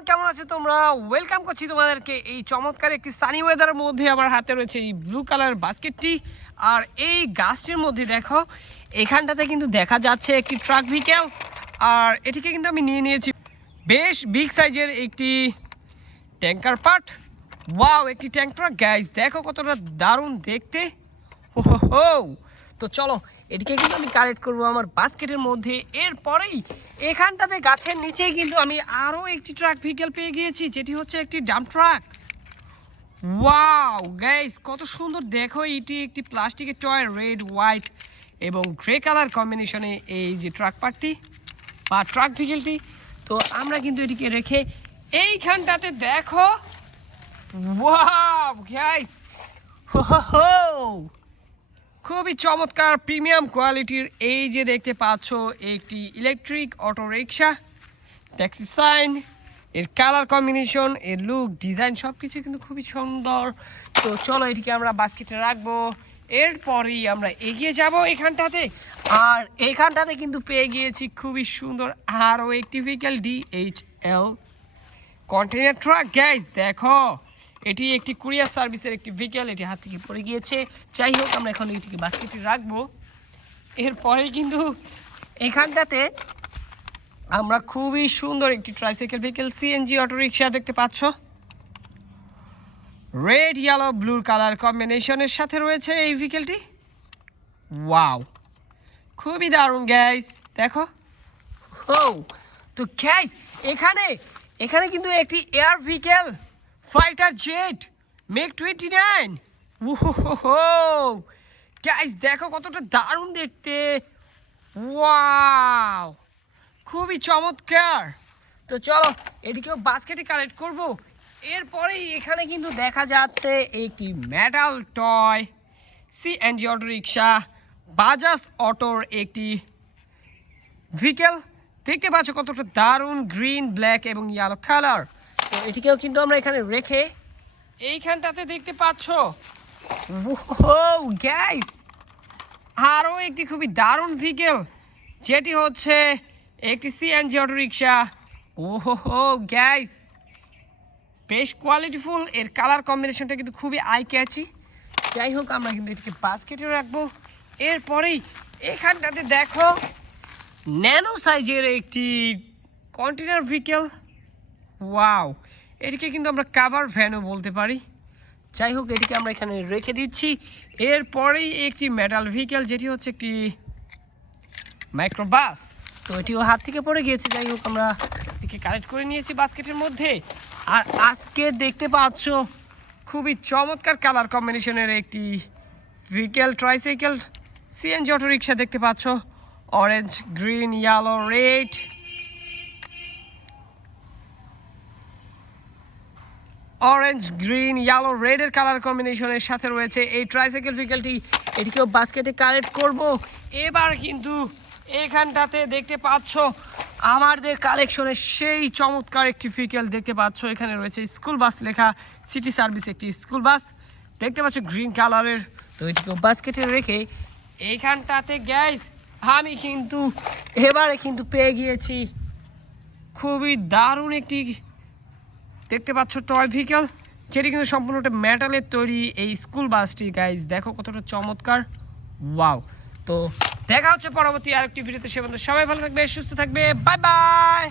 Everyone, কেমন আছো তোমরা? ওয়েলকাম করছি তোমাদেরকে এই চমৎকার একটি সানি ওয়েদারের মধ্যে। আমার হাতে রয়েছে এই ব্লু কালার বাস্কেটটি, আর এই গাছটির মধ্যে দেখো এখানটাতে কিন্তু দেখা যাচ্ছে একটি ট্রাক ভেহিকেল, আর এটিকে কিন্তু আমি নিয়ে নিয়েছি বেশ বিগ সাইজের একটি ট্যাঙ্কার পার্ট। ওয়াও, একটি ট্যাঙ্ক ট্রাক গাইজ, দেখো কতটা দারুণ দেখতে। হো, তো চলো এটিকে কিন্তু আমি কালেক্ট করবো আমার বাস্কেটের মধ্যে। এরপরেই এখানটাতে গাছের নিচে কিন্তু আমি আরও একটি ট্রাক ভেহিকেল পেয়ে গিয়েছি, যেটি হচ্ছে একটি ডাম্প ট্রাক। ওয়াও গাইস, কত সুন্দর দেখো, এটি একটি প্লাস্টিকের টয়, রেড, হোয়াইট এবং গ্রে কালার কম্বিনেশনে এই যে ট্রাক পার্টটি বা ট্রাক ভেহিকেলটি। তো আমরা কিন্তু এটিকে রেখে এইখানটাতে দেখো, ওয়াও গাইস, খুবই চমৎকার প্রিমিয়াম কোয়ালিটির এই যে দেখতে পাচ্ছ একটি electric auto rickshaw. Taxi sign, এর কালার কম্বিনেশন, এর লুক, ডিজাইন সব কিছু কিন্তু খুবই সুন্দর। তো চলো এটিকে আমরা বাস্কেটে রাখবো। এরপরেই আমরা এগিয়ে যাব এখানটাতে, আর এখানটাতে কিন্তু পেয়ে গিয়েছি খুবই সুন্দর আরও একটি vehicle, DHL container truck. Gas দেখো, এটি একটি কুরিয়ার সার্ভিসের একটি ভেহিকেল, এটি হাত থেকে পড়ে গিয়েছে। যাই হোক, আমরা এখন এটিকে বাস্কেটে রাখবো। এরপরেই কিন্তু এখানটাতে আমরা খুবই সুন্দর একটি tricycle vehicle, CNG auto rickshaw দেখতে পাচ্ছ। রেড, ইয়েলো, ব্লু কালার কম্বিনেশনের সাথে রয়েছে এই ভেহিকেলটি। ওয়াও, খুবই দারুণ গ্যাস, দেখো। ও তো গ্যাস, এখানে কিন্তু একটি air vehicle, fighter jet make 29। ওহো গাইস, দেখো কতটা দারুণ দেখতে। ওয়াও, খুবই চমৎকার। তো চলো এটিকেও বাস্কেটে কালেক্ট করব। এরপরেই এখানে কিন্তু দেখা যাচ্ছে একটি মেটাল টয় CNG অটো রিক্সা, বাজাজ অটোর একটি ভেহিকেল। দেখতে পাচ্ছ কতটা দারুণ, গ্রিন, ব্ল্যাক এবং ইয়েলো কালার। তো এটিকেও কিন্তু আমরা এখানে রেখে এইখানটাতে দেখতে পাচ্ছ, গাইস, আরও একটি খুবই দারুণ ভেহিকেল, যেটি হচ্ছে একটি CNG অটো রিক্সা। ওহো গাইস, বেশ কোয়ালিটিফুল, এর কালার কম্বিনেশনটা কিন্তু খুবই আই ক্যাচি। যাই হোক, আমরা কিন্তু এটিকে বাস্কেটে রাখবো। এরপরেই এখানটাতে দেখো ন্যানো সাইজের একটি কন্টেনার ভেহিকেল। ওয়াও, এটিকে কিন্তু আমরা কাভার ভ্যানও বলতে পারি। যাই হোক, এটিকে আমরা এখানে রেখে দিচ্ছি। এরপরেই একটি মেটাল ভেহিকেল, যেটি হচ্ছে একটি মাইক্রোবাস। তো এটিও হাত থেকে পড়ে গিয়েছে। যাই হোক, আমরা এটিকে কালেক্ট করে নিয়েছি বাস্কেটের মধ্যে। আর আজকে দেখতে পাচ্ছ খুবই চমৎকার কালার কম্বিনেশনের একটি vehicle, tricycle CNG auto rickshaw দেখতে পাচ্ছ। Orange, green, yellow, red, orange, green, yellow, রেডের কালার কম্বিনেশনের সাথে রয়েছে এই ট্রাইসাইকেল ভেহিকেলটি। এটিকেও বাস্কেটে কালেক্ট করব। এবার কিন্তু এখানটাতে দেখতে পাচ্ছ আমাদের কালেকশনের সেই চমৎকার একটি ভেহিকেল দেখতে পাচ্ছ। এখানে রয়েছে স্কুল বাস লেখা, সিটি সার্ভিস একটি স্কুল বাস দেখতে পাচ্ছ গ্রিন কালারের। তো এটিকেও বাস্কেটে রেখে এইখানটাতে গ্যাস আমি কিন্তু এবারে কিন্তু পেয়ে গিয়েছি খুবই দারুণ একটি দেখতে পাচ্ছ টয় ভেহিকেল, যেটি কিন্তু সম্পূর্ণটা মেটালের তৈরি এই স্কুল বাসটি। গাইজ দেখো কতটা চমৎকার। ওয়াও, তো দেখা হচ্ছে পরবর্তী আরেকটি ভিডিওতে। সে পর্যন্ত সবাই ভালো থাকবে, সুস্থ থাকবে, বাই বাই।